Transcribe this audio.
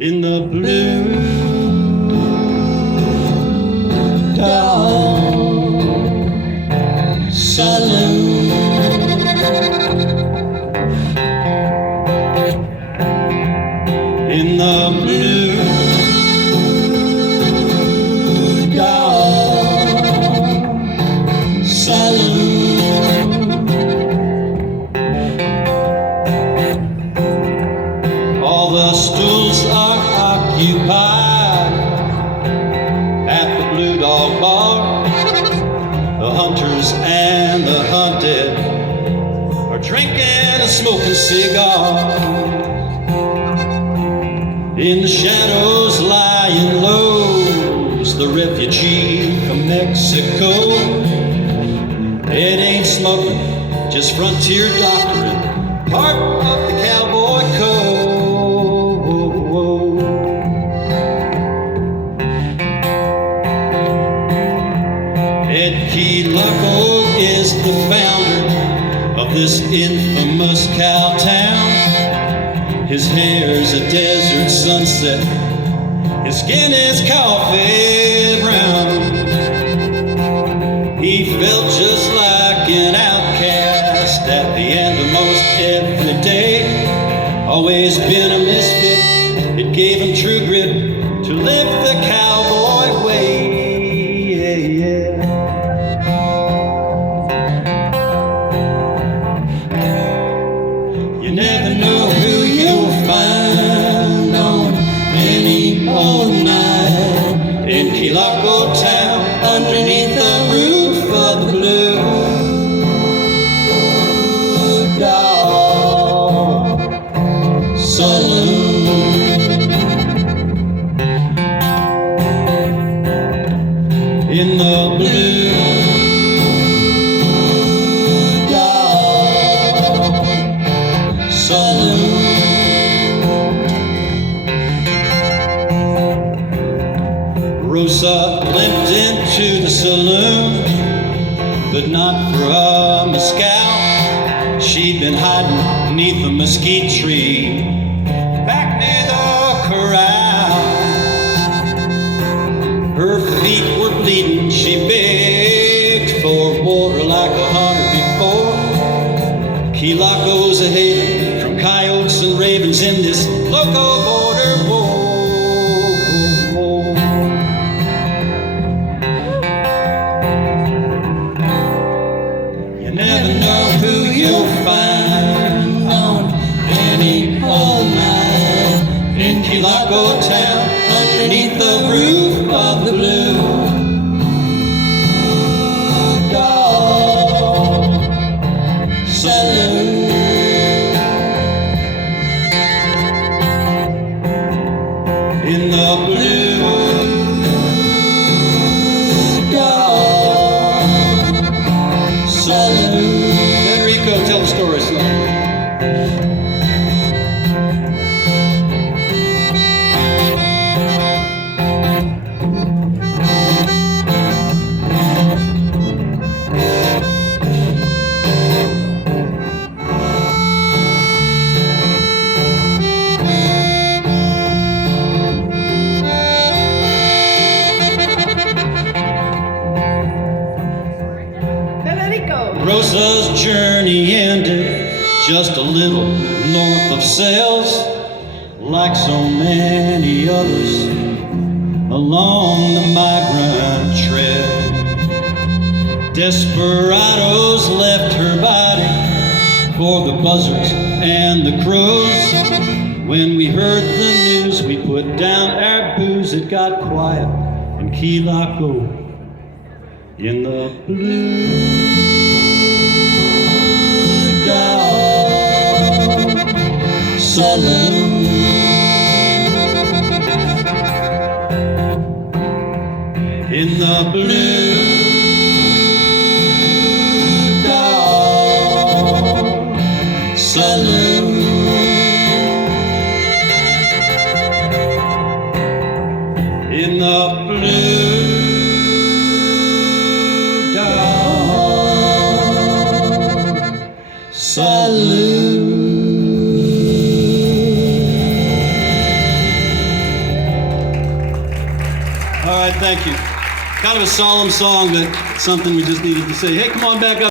in the blue Dog Saloon. In the blue Dog Saloon. All the stools are occupied at the Blue Dog Bar. The hunters and the hunted are drinking and smoking cigars. In the shadows lying lows, the refugee from Mexico. It ain't smuggling, just frontier doctoring, part of the cowboy code. Ed Key-Laco is the founder of this infamous cow town. His hair's a desert sunset, his skin is coffee brown. He felt just like an outcast at the end of most every day. Always been a misfit, it gave him true grit to live the cowboy way. Yeah, yeah. You never know who you'll find on any old night in Key-Laco town, underneath the roof of the Blue Dog Saloon. In the Blue Dog Saloon. Rosa limped into the saloon, but not for a mescal. She'd been hiding beneath a mesquite tree back near the corral. Her feet were bleeding, she begged for water like a hunter before. Key-Laco's a haven from coyotes and ravens in this local border war. You never know who you'll find on any old night in Key-Laco town, underneath the roof of the Blue Dog Saloon. In the Blue Dog Saloon. Enrico, tell the story, son. Rosa's journey ended just a little north of Sales, like so many others along the migrant trail. Desperados left her body for the buzzards and the crows. When we heard the news, we put down our booze. It got quiet in Key-Laco in the Blue Dog Saloon. In the Blue Dog Saloon. In the Blue Dog Saloon. All right, thank you. Kind of a solemn song, but something we just needed to say. Hey, come on back up.